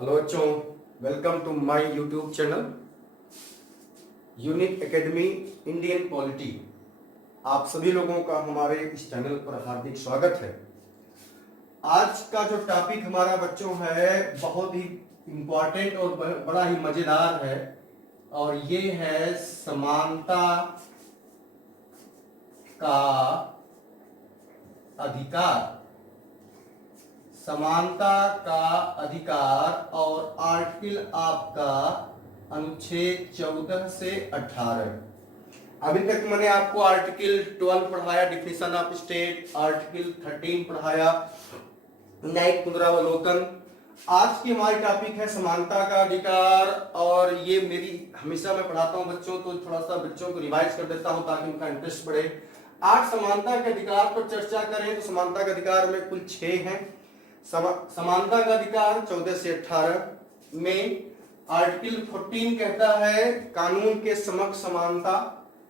Hello बच्चों, welcome to my YouTube channel unique academy Indian polity. आप सभी लोगों का हमारे इस चैनल पर हार्दिक स्वागत है। आज का जो टॉपिक हमारा बच्चों है बहुत ही इम्पोर्टेंट और बड़ा ही मजेदार है, और ये है समानता का अधिकार। समानता का अधिकार और आर्टिकल आपका अनुच्छेद 14 से 18। अभी तक मैंने आपको आर्टिकल 12 पढ़ाया, डिफिनेशन ऑफ स्टेट, आर्टिकल 13 पढ़ाया, न्यायिक पुनरावलोकन। आज की हमारी टॉपिक है समानता का अधिकार, और ये मेरी हमेशा मैं पढ़ाता हूँ बच्चों, तो थोड़ा सा बच्चों को रिवाइज कर देता हूँ ताकि उनका इंटरेस्ट बढ़े। आज समानता के अधिकार पर चर्चा करें तो समानता के अधिकार में कुल 6 हैं। समानता का अधिकार 14 से 18 में आर्टिकल 14 कहता है कानून के समक्ष समानता।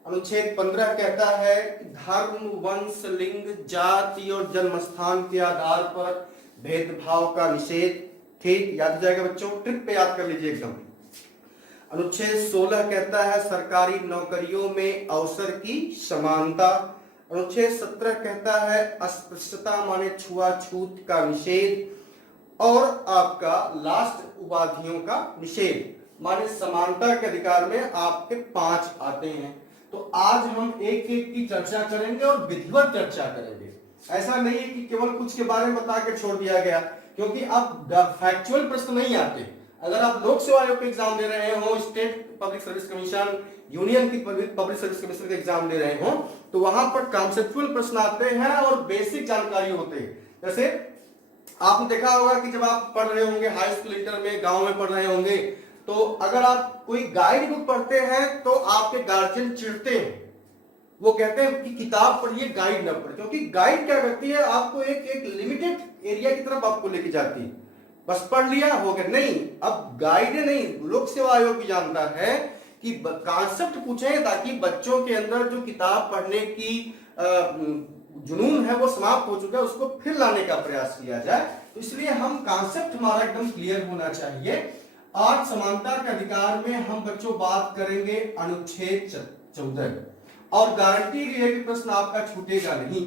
अनुच्छेद 15 कहता है धर्म, वंश, लिंग, जाति और जन्म स्थान के आधार पर भेदभाव का निषेध। ठीक याद हो जाएगा बच्चों, ट्रिप पे याद कर लीजिए एकदम। अनुच्छेद 16 कहता है सरकारी नौकरियों में अवसर की समानता। अनुच्छेद 17 कहता है अस्पृश्यता माने छुआछूत का निषेध, और आपका लास्ट उपाधियों का निषेध माने समानता के अधिकार में आपके 5 आते हैं। तो आज हम एक एक की चर्चा करेंगे और विधिवत चर्चा करेंगे। ऐसा नहीं है कि केवल कुछ के बारे में बता के छोड़ दिया गया, क्योंकि अब फैक्चुअल प्रश्न नहीं आते। अगर आप लोक सेवा आयोग के एग्जाम दे रहे हो, state public service commission, union की पब्लिक सर्विस कमीशन के एग्जाम दे रहे हो, तो वहां पर कॉन्सेप्चुअल प्रश्न आते हैं और बेसिक जानकारी होते हैं। जैसे आपने देखा होगा कि जब आप पढ़ रहे होंगे हाई स्कूल, इंटर में, गांव में पढ़ रहे होंगे, तो अगर आप कोई गाइड बुक पढ़ते हैं तो आपके गार्जियन चिढ़ते हैं। वो कहते हैं कि किताब पढ़िए, गाइड न पढ़े, क्योंकि गाइड क्या करती है, आपको एक लिमिटेड एरिया की तरफ आपको लेके जाती है। बस पढ़ लिया हो गया, नहीं। अब गाइड नहीं, लोक सेवा आयोग भी जानता है कि कॉन्सेप्ट पूछे ताकि बच्चों के अंदर जो किताब पढ़ने की जुनून है वो समाप्त हो चुका है, उसको फिर लाने का प्रयास किया जाए। तो इसलिए हम कॉन्सेप्ट हमारा एकदम क्लियर होना चाहिए। आज समानता के अधिकार में हम बच्चों बात करेंगे अनुच्छेद 14, और गारंटी है कि प्रश्न आपका छूटेगा नहीं।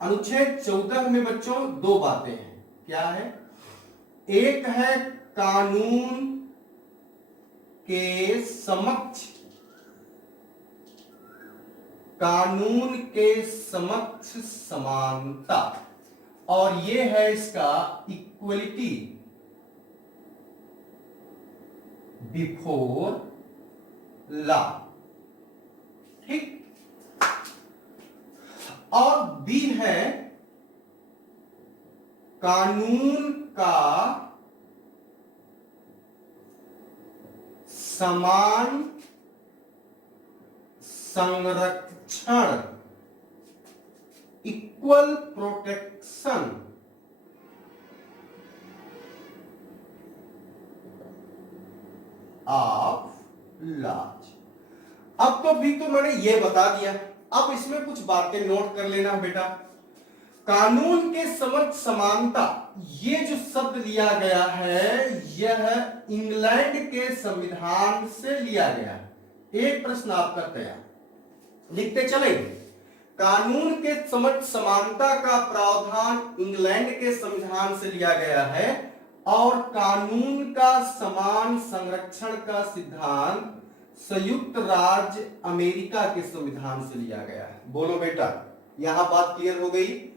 अनुच्छेद 14 में बच्चों 2 बातें हैं। क्या है? एक है कानून के समक्ष, कानून के समक्ष समानता, और ये है इसका इक्वलिटी बिफोर लॉ। ठीक। और बी है कानून का समान संरक्षण, इक्वल प्रोटेक्शन ऑफ लॉज। अब तो भी तो मैंने ये बता दिया, अब इसमें कुछ बातें नोट कर लेना बेटा। कानून के समक्ष समानता, ये जो शब्द लिया गया है यह इंग्लैंड के संविधान से लिया गया है। एक प्रश्न आपका तैयार, लिखते चलेंगे। कानून के समक्ष समानता का प्रावधान इंग्लैंड के संविधान से लिया गया है, और कानून का समान संरक्षण का सिद्धांत संयुक्त राज्य अमेरिका के संविधान से लिया गया है। बोलो बेटा, यहां बात क्लियर हो गई।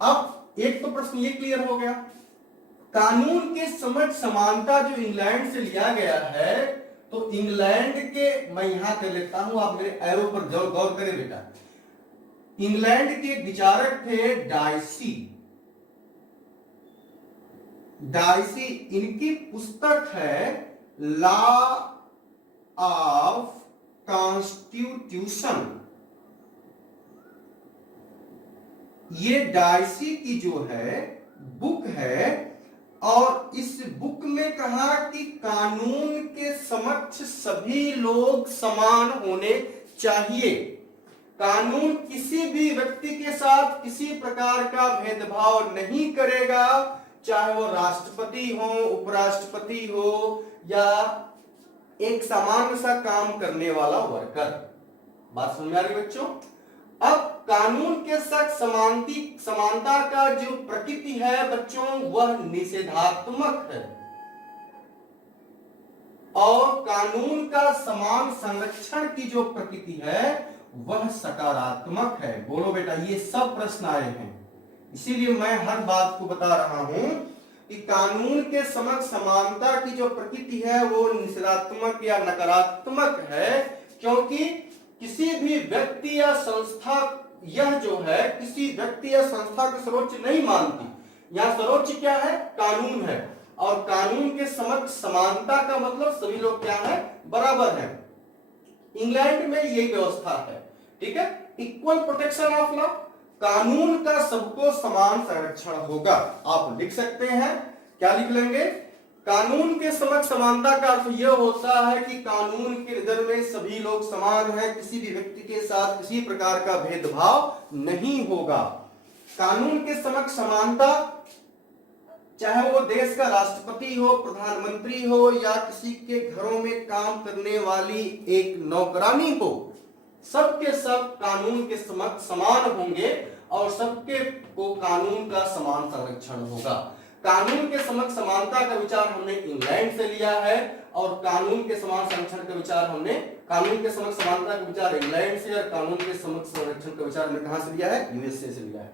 अब एक तो प्रश्न ये क्लियर हो गया, कानून के समक्ष समानता जो इंग्लैंड से लिया गया है, तो इंग्लैंड के, मैं यहां कर लेता हूं, आप मेरे एरो पर गौर करें बेटा। इंग्लैंड के विचारक थे डाइसी। डाइसी, इनकी पुस्तक है लॉ ऑफ कॉन्स्टिट्यूशन। ये डाइसी की जो है बुक है, और इस बुक में कहा कि कानून के समक्ष सभी लोग समान होने चाहिए। कानून किसी भी व्यक्ति के साथ किसी प्रकार का भेदभाव नहीं करेगा, चाहे वो राष्ट्रपति हो, उपराष्ट्रपति हो या एक सामान्य सा काम करने वाला वर्कर। बात समझ में आ रही बच्चों? अब कानून के साथ समानता का जो प्रकृति है बच्चों वह निषेधात्मक है और कानून का समान संरक्षण की जो प्रकृति है वह सकारात्मक है। बोलो बेटा, ये सब प्रश्न आए हैं, इसीलिए मैं हर बात को बता रहा हूं कि कानून के समक्ष समानता की जो प्रकृति है वो निषेधात्मक या नकारात्मक है, क्योंकि किसी भी व्यक्ति या संस्था यह जो है किसी व्यक्ति या संस्था को सर्वोच्च नहीं मानती। यहां सर्वोच्च क्या है? कानून है, और कानून के समक्ष समानता का मतलब सभी लोग क्या है? बराबर है। इंग्लैंड में यही व्यवस्था है, ठीक है। इक्वल प्रोटेक्शन ऑफ लॉ, कानून का सबको समान संरक्षण होगा। आप लिख सकते हैं, क्या लिख लेंगे? कानून के समक्ष समानता का अर्थ यह होता है कि कानून के नजर में सभी लोग समान हैं, किसी भी व्यक्ति के साथ किसी प्रकार का भेदभाव नहीं होगा। कानून के समक्ष समानता चाहे वो देश का राष्ट्रपति हो, प्रधानमंत्री हो या किसी के घरों में काम करने वाली एक नौकरानी हो, सबके सब कानून के समक्ष समान होंगे और सबके को कानून का समान संरक्षण होगा। कानून के समक्ष समानता का विचार हमने इंग्लैंड से लिया है और कानून के समान संरक्षण का विचार हमने कानून के समक्ष समानता का विचार इंग्लैंड से और कानून के समक्ष संरक्षण का विचार हमने कहां से लिया है? यूएसए से लिया है।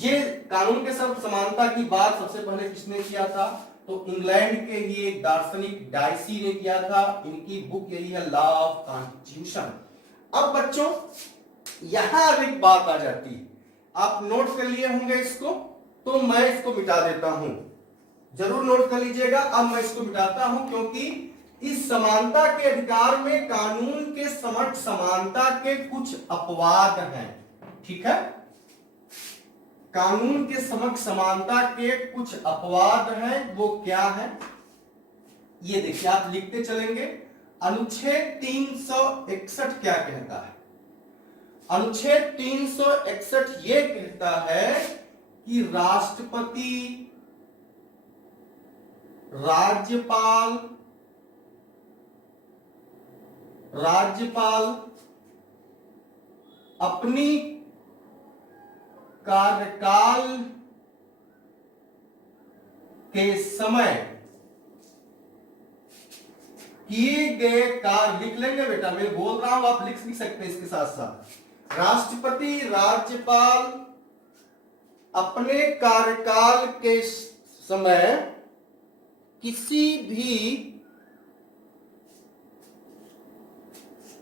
ये कानून के समक्ष समानता की बात सबसे पहले किसने किया था? तो इंग्लैंड के ही एक दार्शनिक डाइसी ने किया था। इनकी बुक यही है लॉ ऑफ कॉन्स्टिट्यूशन। अब बच्चों यहां एक बात आ जाती है, आप नोट कर लिए होंगे इसको, तो मैं इसको मिटा देता हूं, जरूर नोट कर लीजिएगा। अब मैं इसको मिटाता हूं क्योंकि इस समानता के अधिकार में कानून के समक्ष समानता के कुछ अपवाद हैं, ठीक है। कानून के समक्ष समानता के कुछ अपवाद हैं, वो क्या है? ये देखिए, आप लिखते चलेंगे। अनुच्छेद 361 क्या कहता है? अनुच्छेद 361 ये कहता है कि राष्ट्रपति, राज्यपाल अपनी कार्यकाल के समय किए गए कार्य, लिख लेंगे बेटा, मैं बोल रहा हूं, आप लिख सकते हैं इसके साथ साथ। राष्ट्रपति, राज्यपाल अपने कार्यकाल के समय किसी भी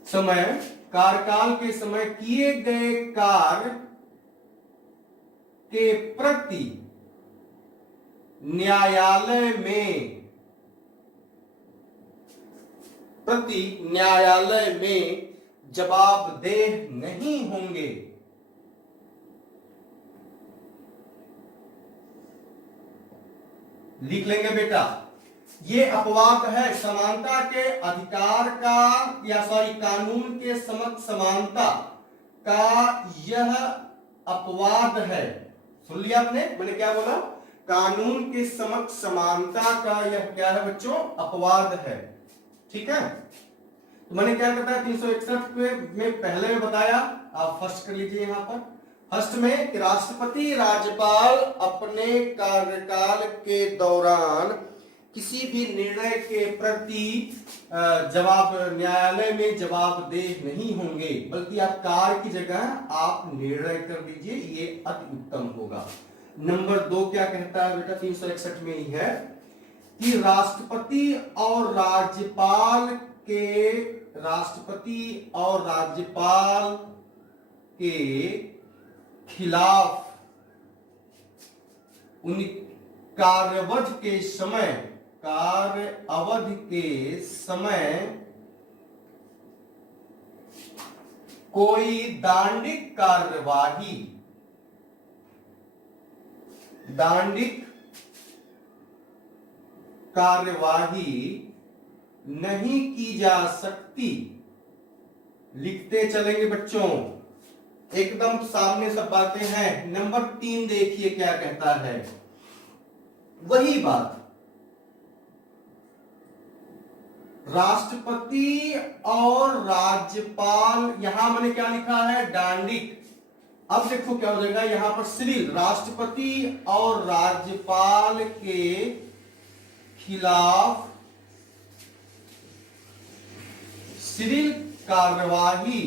समय कार्यकाल के समय किए गए कार्य के प्रति न्यायालय में जवाबदेह नहीं होंगे। लिख लेंगे बेटा, ये अपवाद है समानता के अधिकार का, या सॉरी कानून के समक्ष समानता का यह अपवाद है। सुन लिया आपने, मैंने क्या बोला? कानून के समक्ष समानता का यह क्या है बच्चों? अपवाद है, ठीक है। तो मैंने क्या बताया 361 में पहले में बताया, आप फर्स्ट कर लीजिए यहां पर। फर्स्ट में कि राष्ट्रपति, राज्यपाल अपने कार्यकाल के दौरान किसी भी निर्णय के प्रति न्यायालय में जवाबदेह नहीं होंगे, बल्कि आप कार्य की जगह आप निर्णय कर दीजिए, ये अति उत्तम होगा। नंबर 2 क्या कहता है बेटा? 361 में ही है कि राष्ट्रपति और राज्यपाल के खिलाफ उन कार्य अवधि के समय कोई दांडिक कार्यवाही नहीं की जा सकती। लिखते चलेंगे बच्चों, एकदम सामने सब बातें हैं। नंबर 3 देखिए क्या कहता है वही बात, राष्ट्रपति और राज्यपाल, यहां मैंने क्या लिखा है, डांडिक। अब देखो क्या हो जाएगा, यहां पर सिविल, राष्ट्रपति और राज्यपाल के खिलाफ सिविल कार्यवाही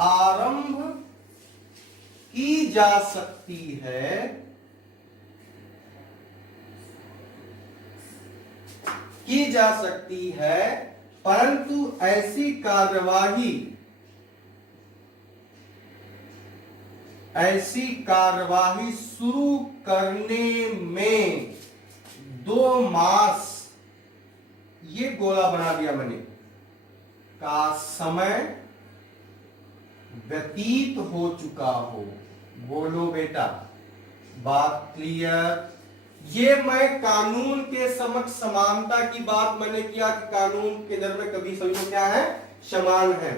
आरंभ की जा सकती है, परंतु ऐसी कार्यवाही शुरू करने में 2 मास, ये गोला बना दिया मैंने, का समय व्यतीत हो चुका हो। बोलो बेटा, बात क्लियर? ये मैं कानून के समक्ष समानता की बात मैंने किया कि कानून के नजर में कभी सभी लोग क्या है, समान है।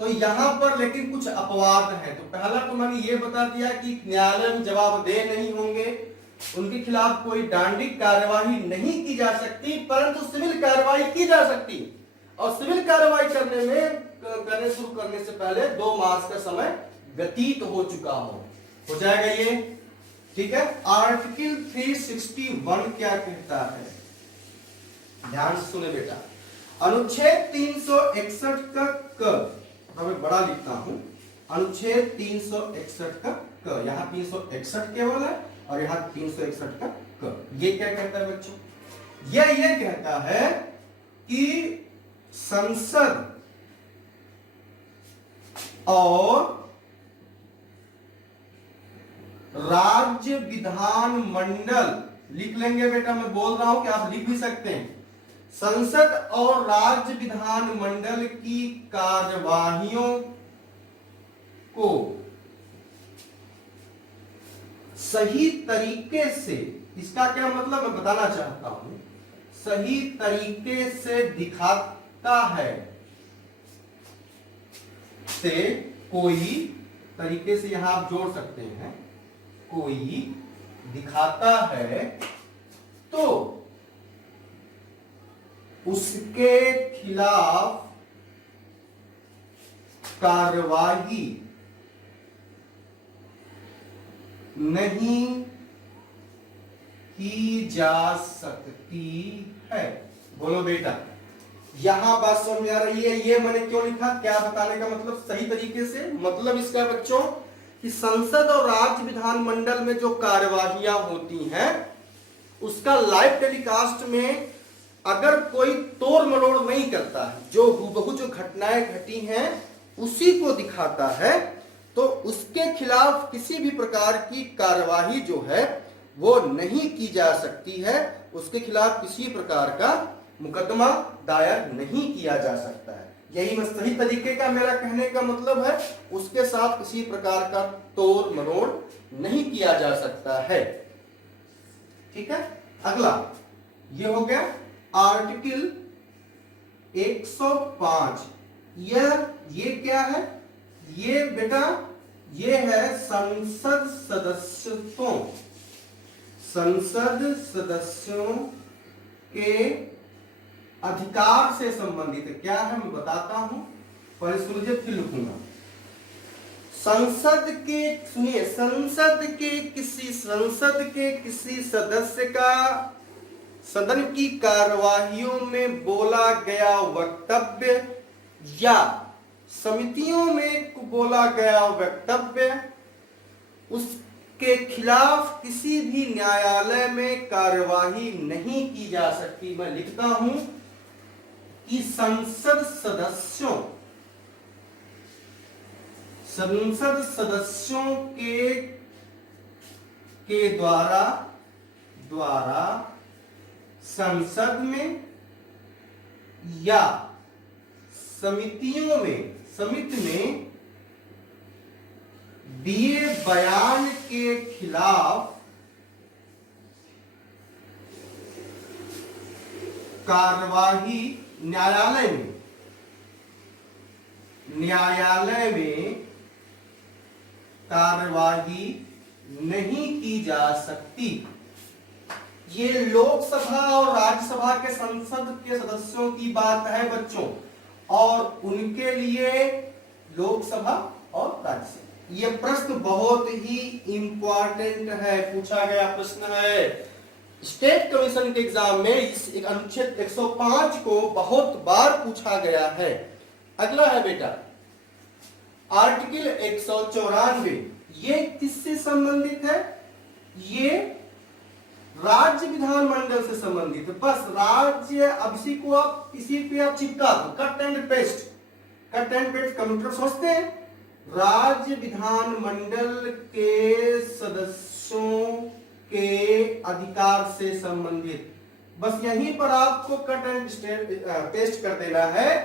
तो यहां पर लेकिन कुछ अपवाद है। तो पहला तो मैंने ये बता दिया कि न्यायालय में जवाबदेह नहीं होंगे, उनके खिलाफ कोई दंडिक कार्यवाही नहीं की जा सकती, परंतु सिविल कार्यवाही की जा सकती है। और सिविल कार्यवाही करने शुरू करने से पहले 2 मास का समय व्यतीत हो चुका हो जाएगा ये, ठीक है। आर्टिकल 361 क्या कहता है, ध्यान से सुने बेटा। अनुच्छेद 361 का क, मैं बड़ा लिखता हूं, अनुच्छेद 361 का क, यहां 361 केवल है और यहां 361 का क। ये क्या कहता है बच्चों, ये कहता है कि संसद और राज्य विधान मंडल, लिख लेंगे बेटा, मैं बोल रहा हूं कि आप लिख भी सकते हैं। संसद और राज्य विधान मंडल की कार्यवाहियों को सही तरीके से, इसका क्या मतलब मैं बताना चाहता हूं, सही तरीके से दिखाता है, से कोई तरीके से यहां आप जोड़ सकते हैं, कोई दिखाता है तो उसके खिलाफ कार्यवाही नहीं की जा सकती है। बोलो बेटा, यहां बात समझ में आ रही है? ये मैंने क्यों लिखा, क्या बताने का मतलब सही तरीके से, मतलब इसका बच्चों कि संसद और राज्य विधान मंडल में जो कार्यवाहियां होती हैं उसका लाइव टेलीकास्ट में अगर कोई तोड़ मरोड़ नहीं करता है, जो हुबहू जो घटनाएं घटी हैं उसी को दिखाता है, तो उसके खिलाफ किसी भी प्रकार की कार्यवाही जो है वो नहीं की जा सकती है, उसके खिलाफ किसी प्रकार का मुकदमा दायर नहीं किया जा सकता है। यही मैं सही तरीके का मेरा कहने का मतलब है, उसके साथ किसी प्रकार का तोड़ मरोड़ नहीं किया जा सकता है, ठीक है। अगला ये हो गया आर्टिकल 105। ये क्या है, ये बेटा ये है संसद सदस्यों के अधिकार से संबंधित है। क्या है मैं बताता हूं, पर सुनिए फिर लिखूंगा। संसद के किसी सदस्य का सदन की कार्यवाहियों में बोला गया वक्तव्य या समितियों में बोला गया वक्तव्य, उसके खिलाफ किसी भी न्यायालय में कार्यवाही नहीं की जा सकती। मैं लिखता हूं कि संसद सदस्यों के द्वारा संसद में या समिति में दिए बयान के खिलाफ कार्यवाही न्यायालय में कार्यवाही नहीं की जा सकती। ये लोकसभा और राज्यसभा के संसद के सदस्यों की बात है बच्चों, और उनके लिए लोकसभा और राज्यसभा। ये प्रश्न बहुत ही इंपॉर्टेंट है, पूछा गया प्रश्न है स्टेट कमीशन के एग्जाम में। इस अनुच्छेद 105 को बहुत बार पूछा गया है। अगला है बेटा आर्टिकल 194। ये किससे संबंधित है? ये राज्य विधानमंडल से संबंधित है। बस राज्य, अब इसी को आप इसी पे आप चिपका दो, cut and paste. Cut and paste computer सोचते हैं। राज्य विधानमंडल के सदस्यों के अधिकार से संबंधित। बस यहीं पर आपको कट एंड पेस्ट कर देना है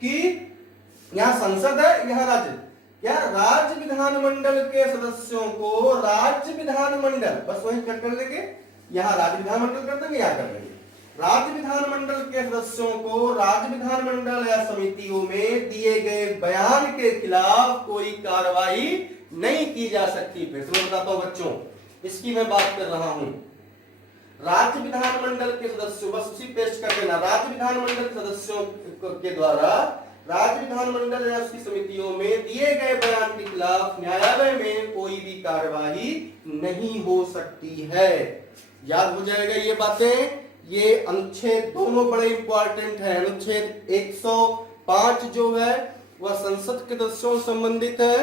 कि यहां संसद है, यहां राज्य, या राज्य विधानमंडल के सदस्यों को राज्य विधानमंडल, बस वही कट कर देंगे, यहां राज्य विधानमंडल कर देंगे, यहां कर देंगे। राज्य विधानमंडल के सदस्यों को राज्य विधानमंडल या समितियों में दिए गए बयान के खिलाफ कोई कार्रवाई नहीं की जा सकती। फिर से बताता हूं बच्चों, इसकी मैं बात कर रहा हूं। राज्य विधानमंडल के सदस्यों, बस उसी पेस्ट कर देना, राज्य विधानमंडल के सदस्यों के द्वारा राज्य विधानमंडल या उसकी समितियों में दिए गए बयान के खिलाफ न्यायालय में कोई भी कार्यवाही नहीं हो सकती है। याद हो जाएगा ये बातें। ये अनुच्छेद दोनों बड़े इंपॉर्टेंट है। अनुच्छेद 105 जो है वह संसद के सदस्यों से संबंधित है,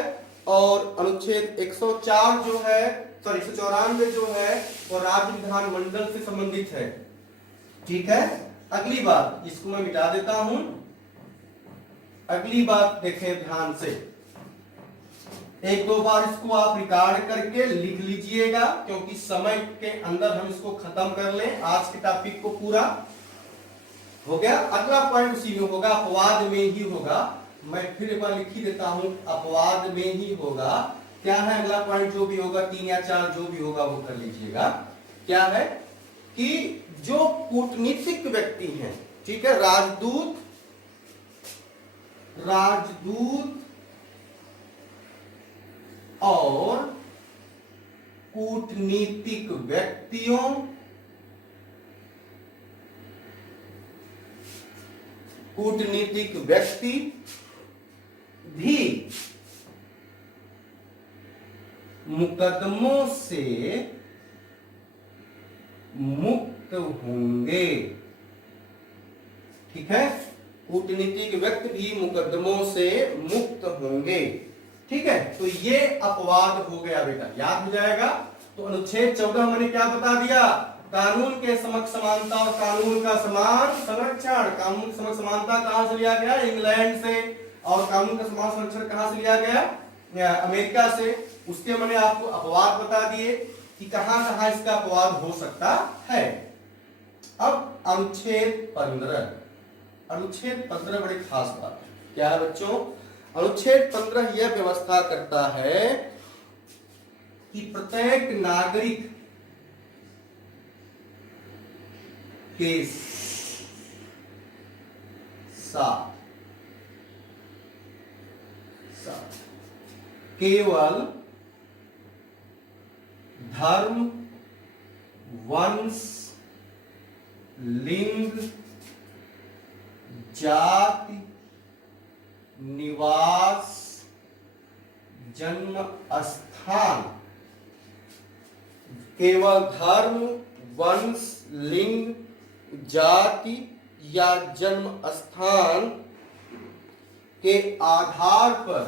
और अनुच्छेद 104 जो है, सॉरी 194 जो है वो राज्य विधानमंडल से संबंधित है। ठीक है। अगली बात, इसको मैं मिटा देता हूं। अगली बात देखें ध्यान से, एक दो बार इसको आप रिकॉर्ड करके लिख लीजिएगा, क्योंकि समय के अंदर हम इसको खत्म कर लें, आज के टॉपिक को पूरा हो गया। अगला पॉइंट उसी में होगा, अपवाद में ही होगा। मैं फिर एक बार लिख ही देता हूं, अपवाद में ही होगा। क्या है अगला पॉइंट? जो भी होगा 3 या 4 जो भी होगा वो कर लीजिएगा। क्या है कि जो कूटनीतिक व्यक्ति हैं, ठीक है, राजदूत और कूटनीतिक व्यक्तियों कूटनीतिक व्यक्ति भी मुकदमों से मुक्त होंगे। ठीक है, कूटनीतिक व्यक्ति भी मुकदमों से मुक्त होंगे। ठीक है, तो ये अपवाद हो गया बेटा, याद हो जाएगा। तो अनुच्छेद 14 मैंने क्या बता दिया? कानून के समक्ष समानता और कानून का समान संरक्षण। कानून की समक्ष समानता कहां से लिया गया? इंग्लैंड से। और कानून का समान संरक्षण कहां से लिया गया? अमेरिका से। उसके मैंने आपको अपवाद बता दिए कि कहां कहां इसका अपवाद हो सकता है। अब अनुच्छेद 15। अनुच्छेद 15 बड़ी खास बात है। क्या है बच्चों? अनुच्छेद 15 यह व्यवस्था करता है कि प्रत्येक नागरिक के साथ केवल धर्म, वंश, लिंग, जाति, निवास, जन्म स्थान, केवल धर्म, वंश, लिंग, जाति या जन्म स्थान के आधार पर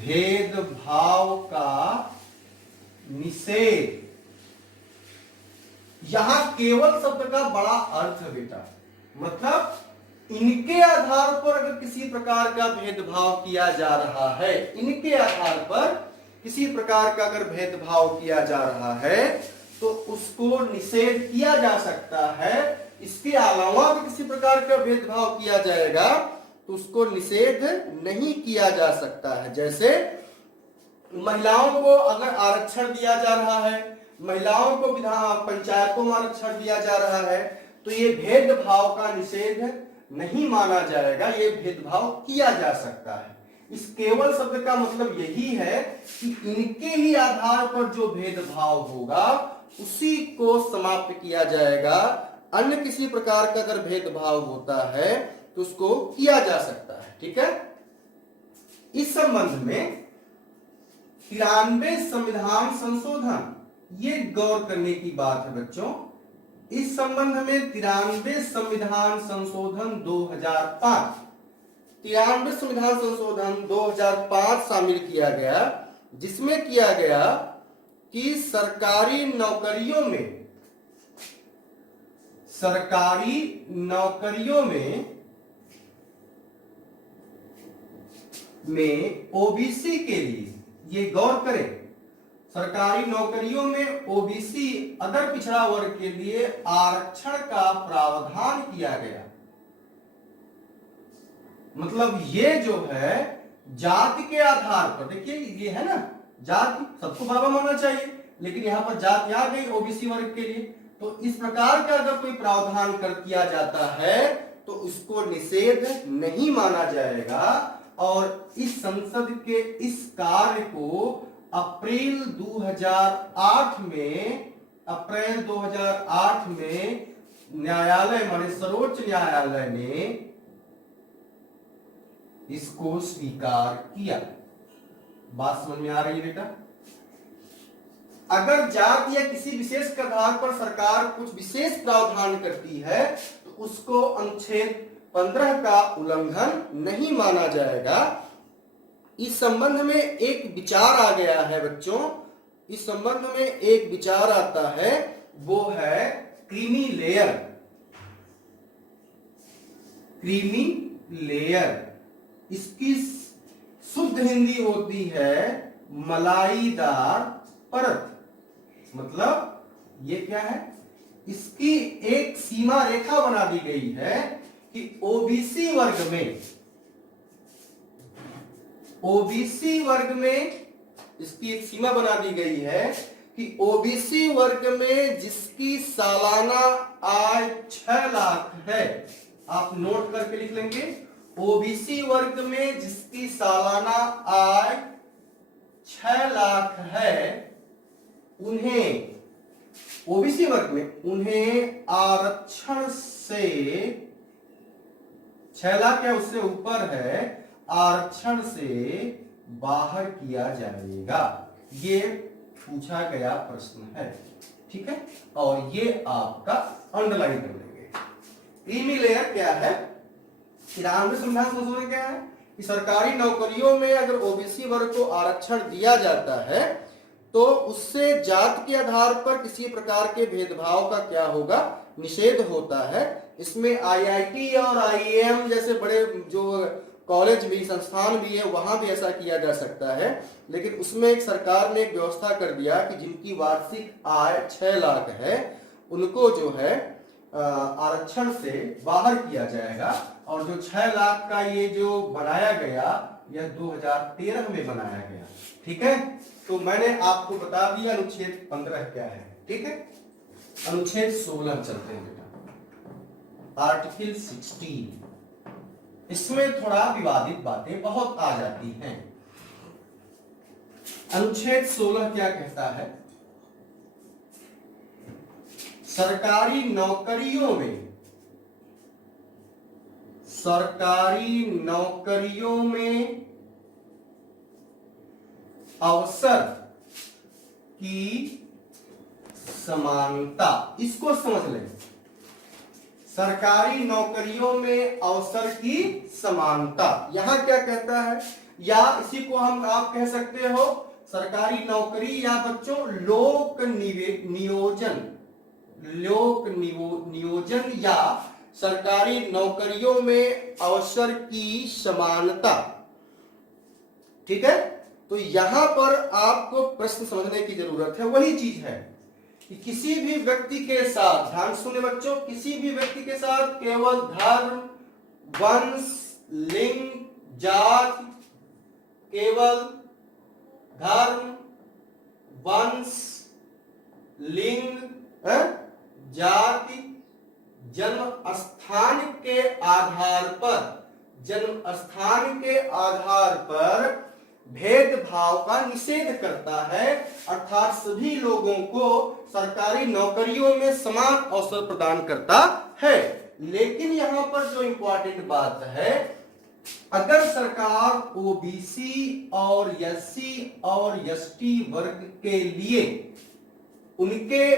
भेदभाव का निषेध। यहां केवल शब्द का बड़ा अर्थ है बेटा, मतलब इनके आधार पर अगर किसी प्रकार का भेदभाव किया जा रहा है, इनके आधार पर किसी प्रकार का अगर भेदभाव किया जा रहा है तो उसको निषेध किया जा सकता है। इसके अलावा अगर किसी प्रकार का भेदभाव किया जाएगा तो उसको निषेध नहीं किया जा सकता है। जैसे महिलाओं को अगर आरक्षण दिया जा रहा है, महिलाओं को पंचायतों में आरक्षण दिया जा रहा है, तो ये भेदभाव का निषेध नहीं माना जाएगा, ये भेदभाव किया जा सकता है। इस केवल शब्द का मतलब यही है कि इनके ही आधार पर जो भेदभाव होगा उसी को समाप्त किया जाएगा। अन्य किसी प्रकार का अगर भेदभाव होता है तो उसको किया जा सकता है। ठीक है, इस संबंध में 93 संविधान संशोधन, ये गौर करने की बात है बच्चों। इस संबंध में 93 संविधान संशोधन 2005, 93 संविधान संशोधन 2005 शामिल किया गया, जिसमें किया गया कि सरकारी नौकरियों में ओबीसी के लिए, ये गौर करें, सरकारी नौकरियों में ओबीसी अदर पिछड़ा वर्ग के लिए आरक्षण का प्रावधान किया गया। मतलब ये जो है जाति के आधार पर, देखिए ये है ना, जाति सबको बराबर मानना चाहिए, लेकिन यहां पर जाति आ गई ओबीसी वर्ग के लिए। तो इस प्रकार का अगर कोई प्रावधान कर किया जाता है तो उसको निषेध नहीं माना जाएगा। और इस संसद के इस कार्य को अप्रैल 2008 में न्यायालय माने सर्वोच्च न्यायालय ने इसको स्वीकार किया। बात समझ में आ रही है बेटा? अगर जाति या किसी विशेष के आधार पर सरकार कुछ विशेष प्रावधान करती है तो उसको अनुच्छेद 15 का उल्लंघन नहीं माना जाएगा। इस संबंध में एक विचार आ गया है बच्चों, इस संबंध में एक विचार आता है, वो है क्रीमी लेयर। क्रीमी लेयर, इसकी शुद्ध हिंदी होती है मलाईदार परत। मतलब ये क्या है, इसकी एक सीमा रेखा बना दी गई है कि ओबीसी वर्ग में इसकी एक सीमा बना दी गई है कि ओबीसी वर्ग में जिसकी सालाना आय 6 लाख है, आप नोट करके लिख लेंगे, ओबीसी वर्ग में जिसकी सालाना आय 6 लाख है, उन्हें ओबीसी वर्ग में उन्हें आरक्षण से 6 लाख या उससे ऊपर है, आरक्षण से बाहर किया जाएगा। ये पूछा गया प्रश्न है। ठीक है, और ये आपका अंडरलाइन कर लेंगे। क्रीमी लेयर क्या है? 93 संविधान संशोधन क्या है कि सरकारी नौकरियों में अगर ओबीसी वर्ग को आरक्षण दिया जाता है तो उससे जात के आधार पर किसी प्रकार के भेदभाव का क्या होगा, निषेध होता है। इसमें आईआईटी और आईआईएम जैसे बड़े जो कॉलेज भी, संस्थान भी है, वहां भी ऐसा किया जा सकता है। लेकिन उसमें एक सरकार ने एक व्यवस्था कर दिया कि जिनकी वार्षिक आय 6 लाख है उनको जो है आरक्षण से बाहर किया जाएगा। और जो 6 लाख का ये जो बनाया गया, यह 2013 में बनाया गया। ठीक है, तो मैंने आपको बता दिया अनुच्छेद 15 क्या है। ठीक है, अनुच्छेद 16 चलते हैं बेटा, आर्टिकल 16। इसमें थोड़ा विवादित बातें बहुत आ जाती हैं। अनुच्छेद 16 क्या कहता है? सरकारी नौकरियों में अवसर की समानता, इसको समझ लें। सरकारी नौकरियों में अवसर की समानता, यहां क्या कहता है? या इसी को आप कह सकते हो सरकारी नौकरी या बच्चों लोक नियोजन या सरकारी नौकरियों में अवसर की समानता। ठीक है, तो यहां पर आपको प्रश्न समझने की जरूरत है। वही चीज है कि किसी भी व्यक्ति के साथ, ध्यान सुने बच्चों, किसी भी व्यक्ति के साथ केवल धर्म, वंश, लिंग, जाति, केवल धर्म, वंश, लिंग, जाति, जन्म स्थान के आधार पर, जन्म स्थान के आधार पर भेदभाव का निषेध करता है, अर्थात सभी लोगों को सरकारी नौकरियों में समान अवसर प्रदान करता है। लेकिन यहां पर जो इंपॉर्टेंट बात है, अगर सरकार ओबीसी और एससी और एसटी वर्ग के लिए उनके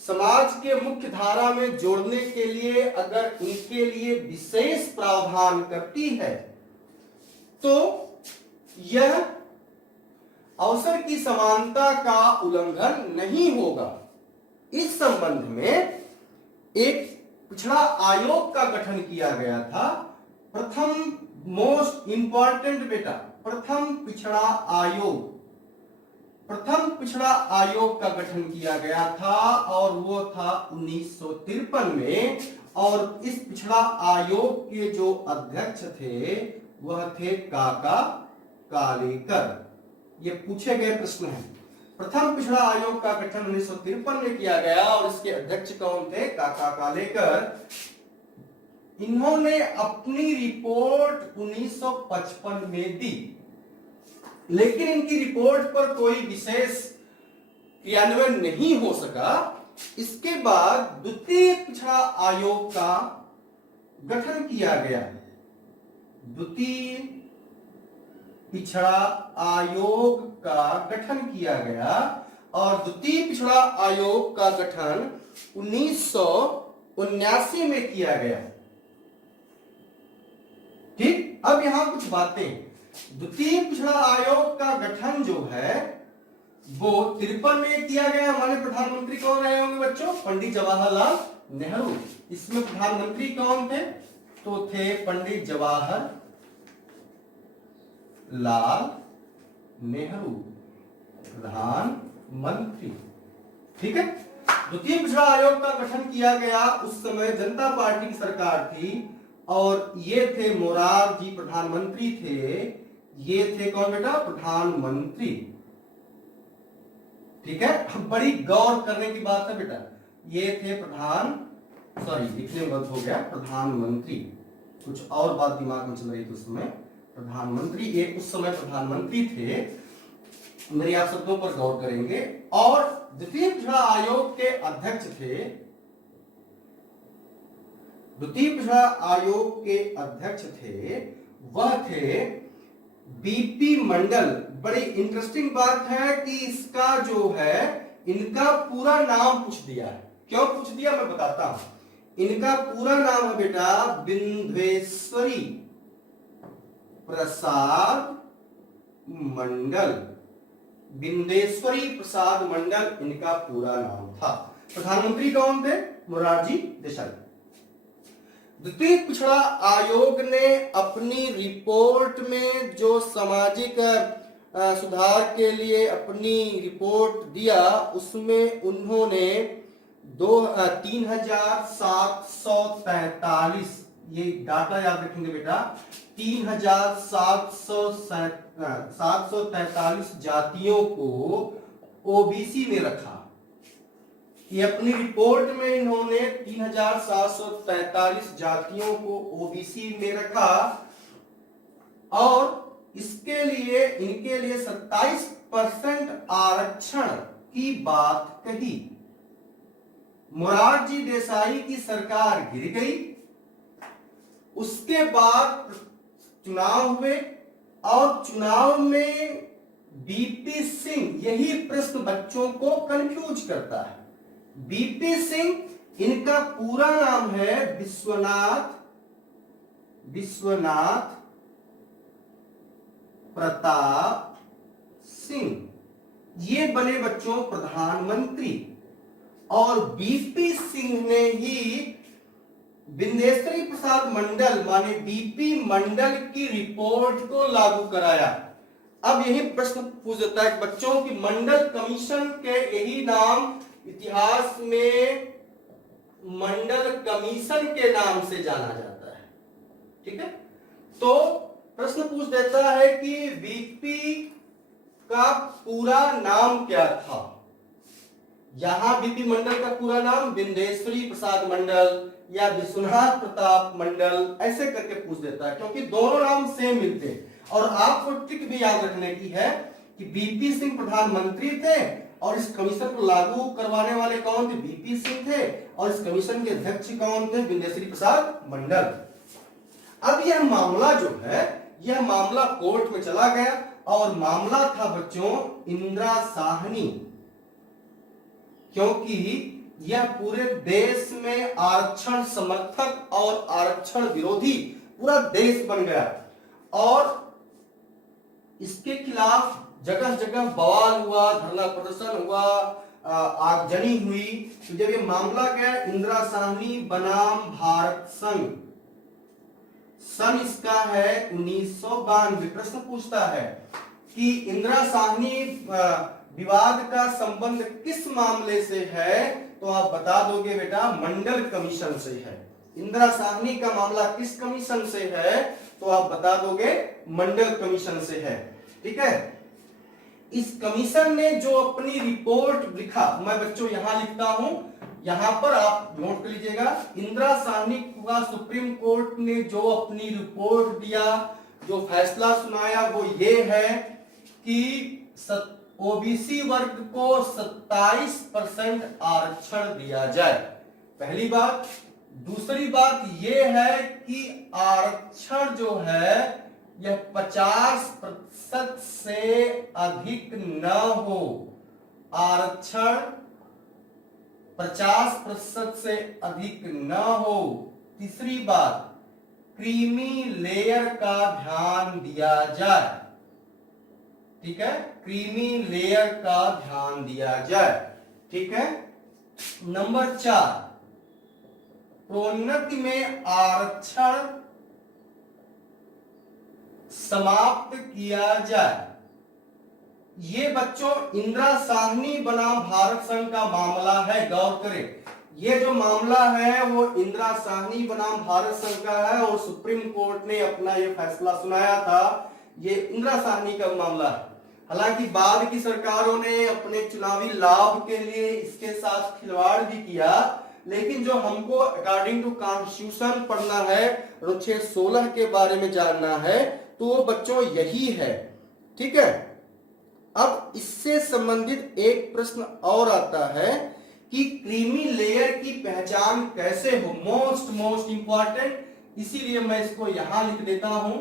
समाज के मुख्य धारा में जोड़ने के लिए अगर उनके लिए विशेष प्रावधान करती है, तो यह अवसर की समानता का उल्लंघन नहीं होगा। इस संबंध में एक पिछड़ा आयोग का गठन किया गया था। प्रथम मोस्ट इंपॉर्टेंट बेटा, प्रथम पिछड़ा आयोग का गठन किया गया था और वो था 1953 में। और इस पिछड़ा आयोग के जो अध्यक्ष थे वह थे काका कालेकर। ये पूछे गए प्रश्न हैं। प्रथम पिछड़ा आयोग का गठन 1953 में किया गया और इसके अध्यक्ष कौन थे? काका कालेकर। इन्होंने अपनी रिपोर्ट 1955 में दी, लेकिन इनकी रिपोर्ट पर कोई विशेष क्रियान्वयन नहीं हो सका। इसके बाद द्वितीय पिछड़ा आयोग का गठन किया गया। द्वितीय पिछड़ा आयोग का गठन किया गया और द्वितीय पिछड़ा आयोग का गठन 1979 में किया गया। ठीक, अब यहां कुछ बातें। द्वितीय पिछड़ा आयोग का गठन जो है वो 53 में किया गया। हमारे प्रधानमंत्री कौन रहे होंगे बच्चों? पंडित जवाहरलाल नेहरू। इसमें प्रधानमंत्री कौन थे? तो थे पंडित जवाहरलाल नेहरू, प्रधानमंत्री। ठीक है। द्वितीय पिछड़ा आयोग का गठन किया गया। उस समय जनता पार्टी की सरकार थी और ये थे मोरारजी प्रधानमंत्री थे। ये थे कौन बेटा? प्रधानमंत्री। ठीक है, बड़ी गौर करने की बात है बेटा। ये थे लिखने में गलत हो गया, प्रधानमंत्री। कुछ और बात दिमाग में चल रही थी उस समय। प्रधानमंत्री, ये उस समय प्रधानमंत्री थे। मेरी आप शब्दों पर गौर करेंगे। और द्वितीय पिछड़ा आयोग के अध्यक्ष थे, द्वितीय पिछड़ा आयोग के अध्यक्ष थे, वह थे बीपी मंडल। बड़ी इंटरेस्टिंग बात है कि इसका जो है इनका पूरा नाम पूछ दिया है। क्यों पूछ दिया मैं बताता हूं। इनका पूरा नाम है बेटा बिंदेश्वरी प्रसाद मंडल। बिंदेश्वरी प्रसाद मंडल इनका पूरा नाम था। प्रधानमंत्री कौन थे? मोरारजी देसाई। द्वितीय पिछड़ा आयोग ने अपनी रिपोर्ट में जो सामाजिक सुधार के लिए अपनी रिपोर्ट दिया, उसमें उन्होंने 3743, ये डाटा याद रखेंगे बेटा, 3743 जातियों को ओबीसी में रखा। ये अपनी रिपोर्ट में इन्होंने 3743 जातियों को ओबीसी में रखा और इसके लिए इनके लिए 27% आरक्षण की बात कही। मोरारजी देसाई की सरकार गिर गई। उसके बाद चुनाव हुए और चुनाव में बीपी सिंह, यही प्रश्न बच्चों को कंफ्यूज करता है। बीपी सिंह, इनका पूरा नाम है विश्वनाथ प्रताप सिंह। ये बने बच्चों प्रधानमंत्री और बीपी सिंह ने ही बिंदेश्वरी प्रसाद मंडल माने बीपी मंडल की रिपोर्ट को लागू कराया। अब यही प्रश्न पूछ देता है बच्चों की मंडल कमीशन के यही नाम इतिहास में मंडल कमीशन के नाम से जाना जाता है। ठीक है, तो प्रश्न पूछ देता है कि बीपी का पूरा नाम क्या था। यहां बीपी मंडल का पूरा नाम बिंदेश्वरी प्रसाद मंडल, या विश्वनाथ प्रताप मंडल, ऐसे करके पूछ देता है, क्योंकि दोनों नाम सेम मिलते हैं। और आपको ट्रिक भी याद रखने की है कि बीपी सिंह प्रधानमंत्री थे और इस कमीशन को लागू करवाने वाले कौन थे? बीपी सिंह थे। और इस कमीशन के अध्यक्ष कौन थे? विंध्यश्री प्रसाद मंडल। अब यह मामला जो है, यह मामला कोर्ट में चला गया और मामला था बच्चों इंदिरा साहनी, क्योंकि यह पूरे देश में आरक्षण समर्थक और आरक्षण विरोधी पूरा देश बन गया और इसके खिलाफ जगह जगह बवाल हुआ, धरना प्रदर्शन हुआ, आगजनी हुई। तो जब ये मामला गया इंदिरा साहनी बनाम भारत संघ, सन इसका है 1992। प्रश्न पूछता है कि इंदिरा साहनी विवाद का संबंध किस मामले से है? तो आप बता दोगे बेटा मंडल कमीशन से है। इंदिरा साहनी का मामला किस कमीशन से है? तो आप बता दोगे मंडल कमीशन से है। ठीक है, इस कमीशन ने जो अपनी रिपोर्ट लिखा, मैं बच्चों यहां लिखता हूं, यहां पर आप नोट कर लीजिएगा। इंदिरा साहनी का सुप्रीम कोर्ट ने जो अपनी रिपोर्ट दिया, जो फैसला सुनाया, वो ये है कि ओबीसी वर्ग को 27% आरक्षण दिया जाए। पहली बात। दूसरी बात यह है कि आरक्षण जो है यह 50% से अधिक न हो। आरक्षण 50% से अधिक न हो। तीसरी बात, क्रीमी लेयर का ध्यान दिया जाए। ठीक है, क्रीमी लेयर का ध्यान दिया जाए। ठीक है। नंबर 4, प्रोन्नति में आरक्षण समाप्त किया जाए। ये बच्चों इंदिरा साहनी बनाम भारत संघ का मामला है, गौर करें। ये जो मामला है वो इंदिरा साहनी बनाम भारत संघ का है और सुप्रीम कोर्ट ने अपना ये फैसला सुनाया था। ये इंदिरा साहनी का मामला है। हालांकि बाद की सरकारों ने अपने चुनावी लाभ के लिए इसके साथ खिलवाड़ भी किया, लेकिन जो हमको अकॉर्डिंग टू कॉन्स्टिट्यूशन पढ़ना है, अनुच्छेद 16 के बारे में जानना है, तो वो बच्चों यही है। ठीक है। अब इससे संबंधित एक प्रश्न और आता है कि क्रीमी लेयर की पहचान कैसे हो। मोस्ट इंपॉर्टेंट, इसीलिए मैं इसको यहां लिख देता हूं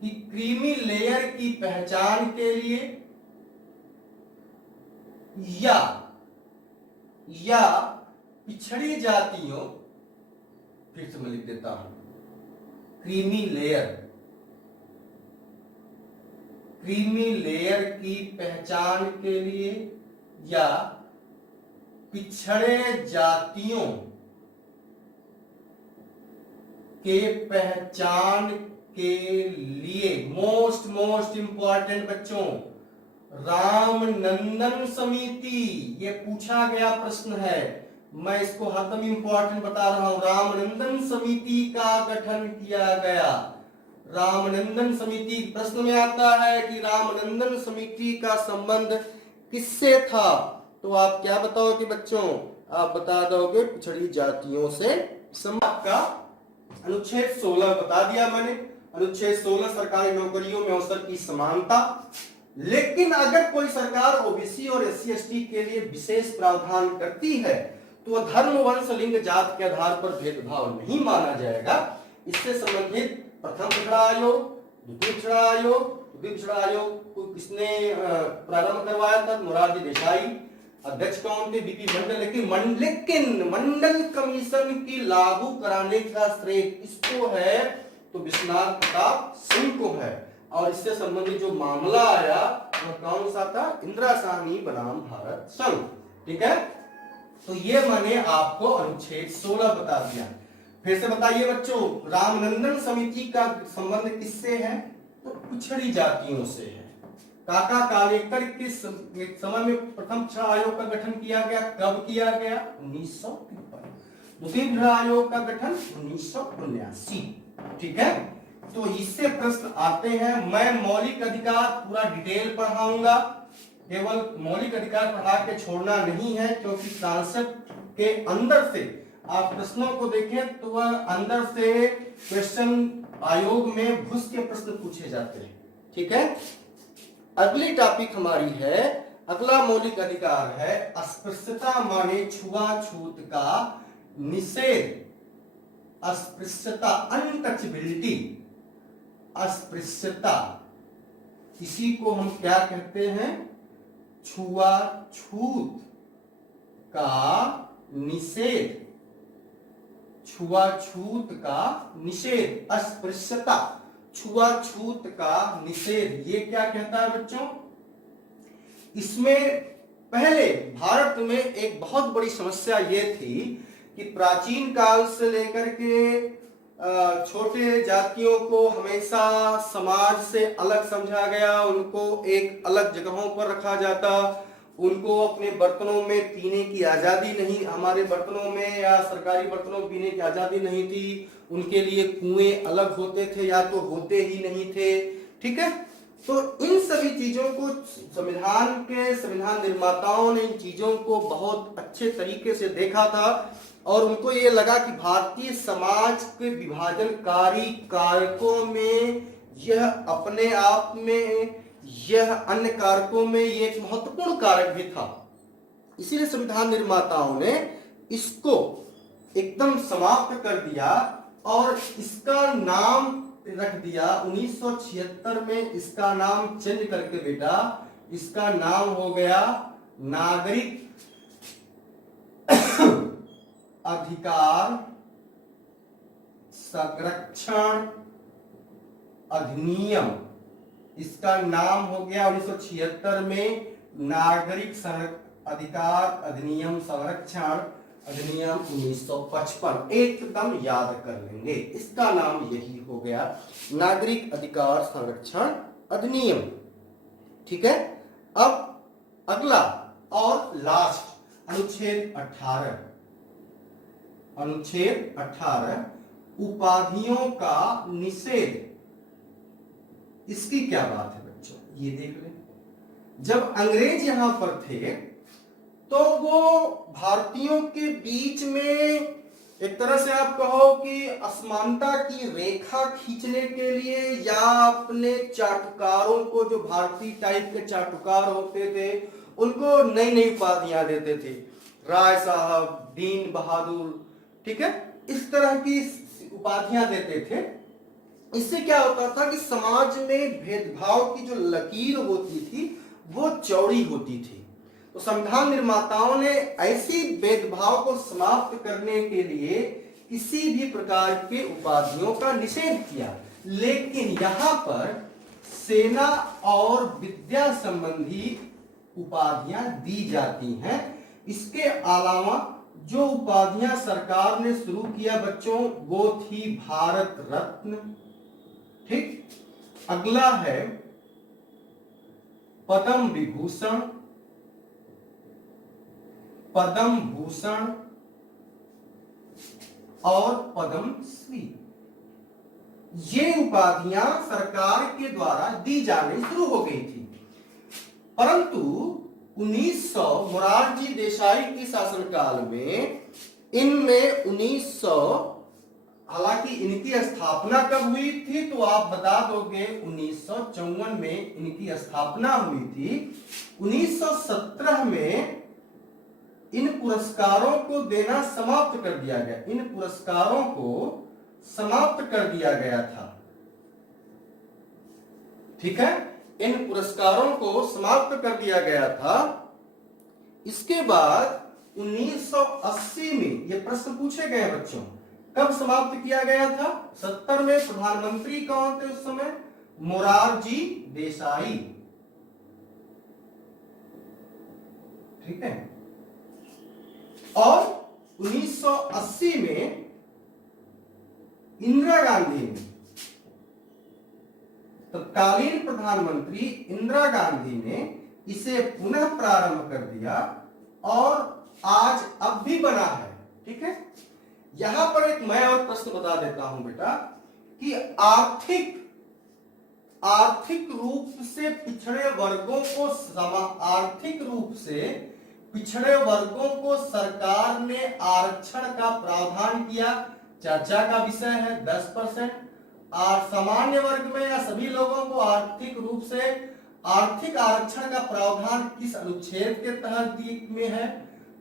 कि क्रीमी लेयर की पहचान के लिए या पिछड़ी जातियों, फिर से मैं लिख देता हूं, क्रीमी लेयर की पहचान के लिए या पिछड़े जातियों के पहचान के लिए मोस्ट इंपॉर्टेंट बच्चों, रामनंदन समिति, ये पूछा गया प्रश्न है, मैं इसको हरदम इंपॉर्टेंट बता रहा हूं। रामनंदन समिति का गठन किया गया। रामनंदन समिति प्रश्न में आता है कि रामनंदन समिति का संबंध किससे था? तो आप क्या बताओगे बच्चों? आप बता दोगे पिछड़ी जातियों से। आपका अनुच्छेद 16 बता दिया मैंने। अनुच्छेद 16 सरकारी नौकरियों में अवसर की समानता। लेकिन अगर कोई सरकार ओबीसी और एससी एसटी के लिए विशेष प्रावधान करती है तो धर्म, वंश, लिंग, जात के आधार पर भेदभाव नहीं माना जाएगा। इससे संबंधित प्रथम पिछड़ा आयोग, द्वितीय पिछड़ा आयोग को किसने प्रारंभ करवाया था? मोरारजी देसाई। अध्यक्ष कौन थे? बीपी मंडल। लेकिन मंडल कमीशन की लागू कराने का श्रेय किसको है? तो विश्वनाथ प्रताप सिंह को है। और इससे संबंधित जो मामला आया वो कौन सा था? इंदिरा साहनी बनाम भारत संघ। ठीक है। तो ये मैंने आपको अनुच्छेद 16 बता दिया। फिर से बताइए बच्चों, रामनंदन समिति का संबंध किससे है? तो पिछड़ी जातियों से है। काका कालेकर के समय में प्रथम पिछड़ा आयोग का गठन किया गया। कब किया गया? 1953। द्वितीय पिछड़ा आयोग का गठन 1979। ठीक है। तो इससे प्रश्न आते हैं। मैं मौलिक अधिकार पूरा डिटेल पढ़ाऊंगा, केवल मौलिक अधिकार पढ़ा के छोड़ना नहीं है, क्योंकि कॉन्सेप्ट के अंदर से आप प्रश्नों को देखें तो वह अंदर से क्वेश्चन आयोग में घुस के प्रश्न पूछे जाते हैं। ठीक है, अगली टॉपिक हमारी है, अगला मौलिक अधिकार है अस्पृश्यता माने छुआछूत का निषेध। अस्पृश्यता, अनटचबिलिटी, अस्पृश्यता, इसी को हम क्या कहते हैं? छुआछूत का निषेध। छुआछूत का निषेध, अस्पृश्यता, छुआछूत का निषेध, ये क्या कहता है बच्चों? इसमें पहले भारत में एक बहुत बड़ी समस्या ये थी कि प्राचीन काल से लेकर के छोटे जातियों को हमेशा समाज से अलग समझा गया, उनको एक अलग जगहों पर रखा जाता, उनको अपने बर्तनों में पीने की आजादी नहीं, हमारे बर्तनों में या सरकारी बर्तनों में पीने की आजादी नहीं थी, उनके लिए कुएं अलग होते थे या तो होते ही नहीं थे। ठीक है, तो इन सभी चीजों को संविधान निर्माताओं ने इन चीजों को बहुत अच्छे तरीके से देखा था और उनको ये लगा कि भारतीय समाज के विभाजनकारी कारकों में यह अपने आप में, यह अन्य कारकों में ये एक महत्वपूर्ण कारक भी था। इसीलिए संविधान निर्माताओं ने इसको एकदम समाप्त कर दिया और इसका नाम रख दिया 1976 में, इसका नाम चेंज करके बेटा इसका नाम हो गया नागरिक अधिकार संरक्षण अधिनियम। इसका नाम हो गया 1976 में नागरिक अधिकार अधिनियम संरक्षण अधिनियम 1955। एकदम याद कर लेंगे, इसका नाम यही हो गया नागरिक अधिकार संरक्षण अधिनियम। ठीक है, अब अगला और लास्ट अनुच्छेद 18। अनुच्छेद 18 उपाधियों का निषेध। इसकी क्या बात है बच्चों, ये देख लें। जब अंग्रेज यहां पर थे तो वो भारतीयों के बीच में एक तरह से आप कहो कि असमानता की रेखा खींचने के लिए या अपने चाटुकारों को, जो भारतीय टाइप के चाटुकार होते थे, उनको नई नई उपाधियां देते थे, राय साहब, दीन बहादुर, ठीक है, इस तरह की उपाधियां देते थे। इससे क्या होता था कि समाज में भेदभाव की जो लकीर होती थी वो चौड़ी होती थी। तो संविधान निर्माताओं ने ऐसी भेदभाव को समाप्त करने के लिए किसी भी प्रकार के उपाधियों का निषेध किया। लेकिन यहां पर सेना और विद्या संबंधी उपाधियां दी जाती हैं। इसके अलावा जो उपाधियां सरकार ने शुरू किया बच्चों वो थी भारत रत्न। ठीक, अगला है पद्म विभूषण, पद्म भूषण और पद्मश्री। ये उपाधियां सरकार के द्वारा दी जानी शुरू हो गई थी, परंतु 1900 मोरारजी देसाई की शासनकाल में इनमें 1900, हालांकि इनकी स्थापना कब हुई थी तो आप बता दोगे 1954 में इनकी स्थापना हुई थी। 1917 में इन पुरस्कारों को देना समाप्त कर दिया गया, इन पुरस्कारों को समाप्त कर दिया गया था। ठीक है, इन पुरस्कारों को समाप्त कर दिया गया था। इसके बाद 1980 में ये प्रश्न पूछे गए बच्चों, कब समाप्त किया गया था? 70 में। प्रधानमंत्री कौन थे उस समय? मोरारजी देसाई। ठीक है, और 1980 में इंदिरा गांधी ने, तत्कालीन प्रधानमंत्री इंदिरा गांधी ने इसे पुनः प्रारंभ कर दिया और आज अब भी बना है। ठीक है, यहां पर एक मैं और प्रश्न बता देता हूं बेटा कि आर्थिक रूप से पिछड़े वर्गों को आर्थिक रूप से पिछड़े वर्गों को सरकार ने आरक्षण का प्रावधान किया, चर्चा का विषय है 10%। और सामान्य वर्ग में या सभी लोगों को आर्थिक रूप से आर्थिक आरक्षण का प्रावधान किस अनुच्छेद के तहत में है?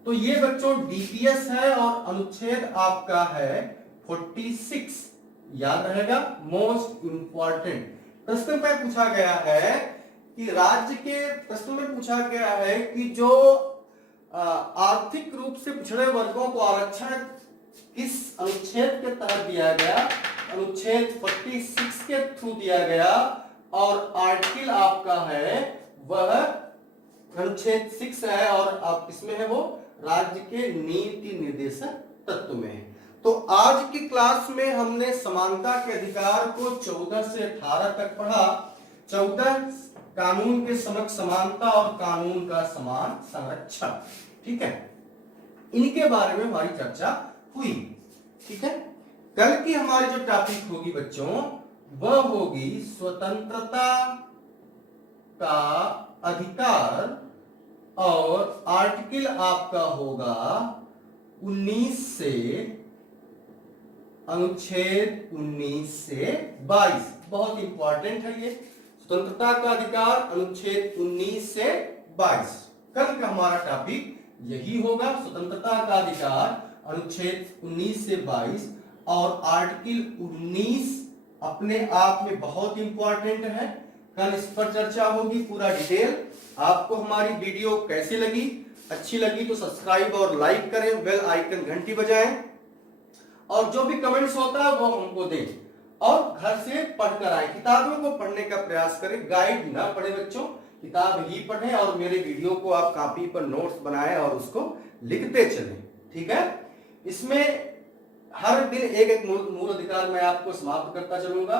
तो ये बच्चों डीपीएस है और अनुच्छेद आपका है 46। याद रहेगा, मोस्ट इंपॉर्टेंट प्रश्न में पूछा गया है कि राज्य के प्रश्न में पूछा गया है कि जो आर्थिक रूप से पिछड़े वर्गों को आरक्षण किस अनुच्छेद के तहत दिया गया? अनुच्छेद 46 के थ्रू दिया गया और आर्टिकल आपका है वह अनुच्छेद 6 है और आप इसमें है वो राज्य के नीति निर्देशक तत्व में है। तो आज की क्लास में हमने समानता के अधिकार को 14 से 18 तक पढ़ा। 14 कानून के समक्ष समानता और कानून का समान संरक्षण, ठीक है, इनके बारे में हमारी चर्चा हुई। ठीक है, कल की हमारी जो टॉपिक होगी बच्चों वह होगी स्वतंत्रता का अधिकार और आर्टिकल आपका होगा 19 से अनुच्छेद 19 से 22। बहुत इंपॉर्टेंट है ये स्वतंत्रता का अधिकार अनुच्छेद 19 से 22। कल का हमारा टॉपिक यही होगा, स्वतंत्रता का अधिकार अनुच्छेद 19 से 22 और आर्टिकल 19 अपने आप में बहुत इंपॉर्टेंट है। कल इस पर चर्चा होगी पूरा डिटेल। आपको हमारी वीडियो कैसी लगी? अच्छी लगी तो सब्सक्राइब और लाइक करें, बेल आइकन घंटी बजाएं और जो भी कमेंट्स होता है वो हमको दें और घर से पढ़कर आए। किताबों को पढ़ने का प्रयास करें, गाइड ना पढ़े बच्चों, किताब ही पढ़ें और मेरे वीडियो को आप कॉपी पर नोट्स बनाएं और उसको लिखते चलें। ठीक है, इसमें हर दिन एक एक मूल अधिकार मैं आपको समाप्त करता चलूंगा।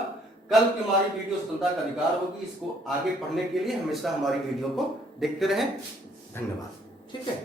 कल की हमारी वीडियो स्वतंत्रता का अधिकार होगी। इसको आगे पढ़ने के लिए हमेशा हमारी वीडियो को देखते रहें। धन्यवाद। ठीक है।